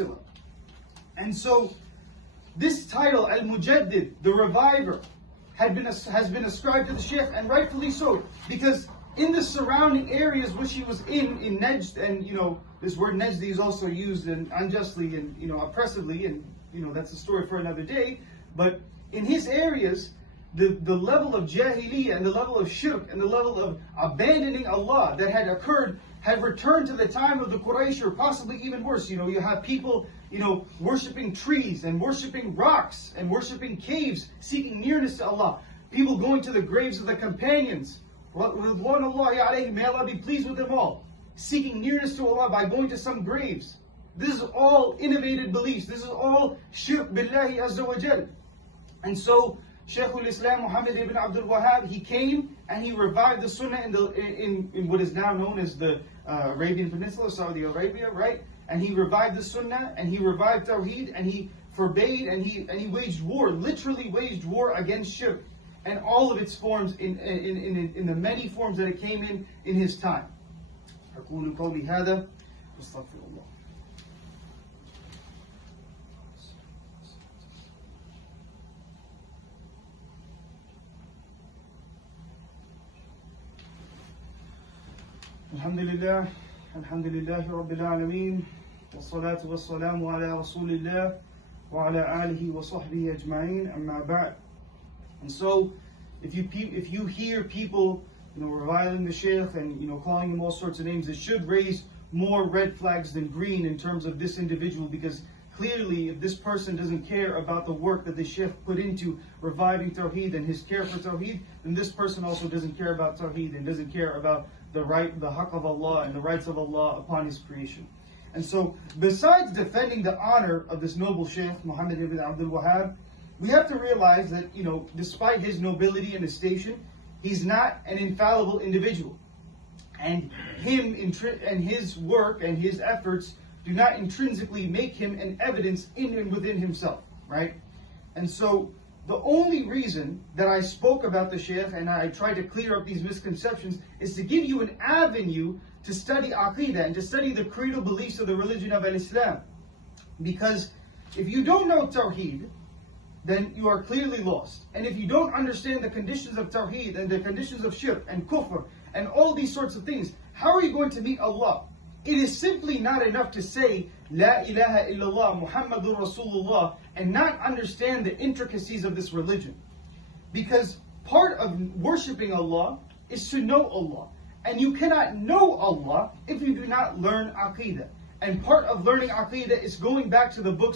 silsila. And so this title, Al-Mujaddid, the reviver, has been ascribed to the Shaykh, and rightfully so, because in the surrounding areas which he was in Najd, and this word Najdi is also used unjustly and oppressively, and that's a story for another day. But in his areas, the level of jahiliyyah and the level of shirk and the level of abandoning Allah that had occurred had returned to the time of the Quraysh, or possibly even worse. You have people worshipping trees and worshipping rocks and worshipping caves, seeking nearness to Allah. People going to the graves of the companions, may Allah be pleased with them all, seeking nearness to Allah by going to some graves. This is all innovated beliefs. This is all shirk billahi azza wa jal. And so Shaykhul Islam Muhammad ibn Abdul Wahhab, he came and he revived the Sunnah in what is now known as the Arabian Peninsula, Saudi Arabia, right? And he revived the Sunnah, and he revived Tawheed, and he forbade, and he waged war, literally waged war against shirk and all of its forms in the many forms that it came in his time. أقول قولي هذا واستغفر الله. الحمد لله رب العالمين والصلاة والسلام على رسول الله وعلى آله وصحبه أجمعين أما بعد. And so, if you hear people reviling the Shaykh and calling him all sorts of names, it should raise more red flags than green in terms of this individual, because clearly, if this person doesn't care about the work that the Shaykh put into reviving Tawheed and his care for Tawheed, then this person also doesn't care about Tawheed and doesn't care about the haqq of Allah and the rights of Allah upon His creation. And so, besides defending the honor of this noble Shaykh, Muhammad ibn Abdul Wahhab, we have to realize that, despite his nobility and his station, he's not an infallible individual. And his work and his efforts do not intrinsically make him an evidence in and within himself, right? And so, the only reason that I spoke about the Shaykh and I tried to clear up these misconceptions is to give you an avenue to study Aqidah and to study the creedal beliefs of the religion of Islam. Because if you don't know Tawheed, then you are clearly lost. And if you don't understand the conditions of Tawheed and the conditions of Shirk and Kufr and all these sorts of things, how are you going to meet Allah? It is simply not enough to say La ilaha illallah Muhammadur Rasulullah and not understand the intricacies of this religion. Because part of worshipping Allah is to know Allah. And you cannot know Allah if you do not learn Aqidah. And part of learning Aqidah is going back to the books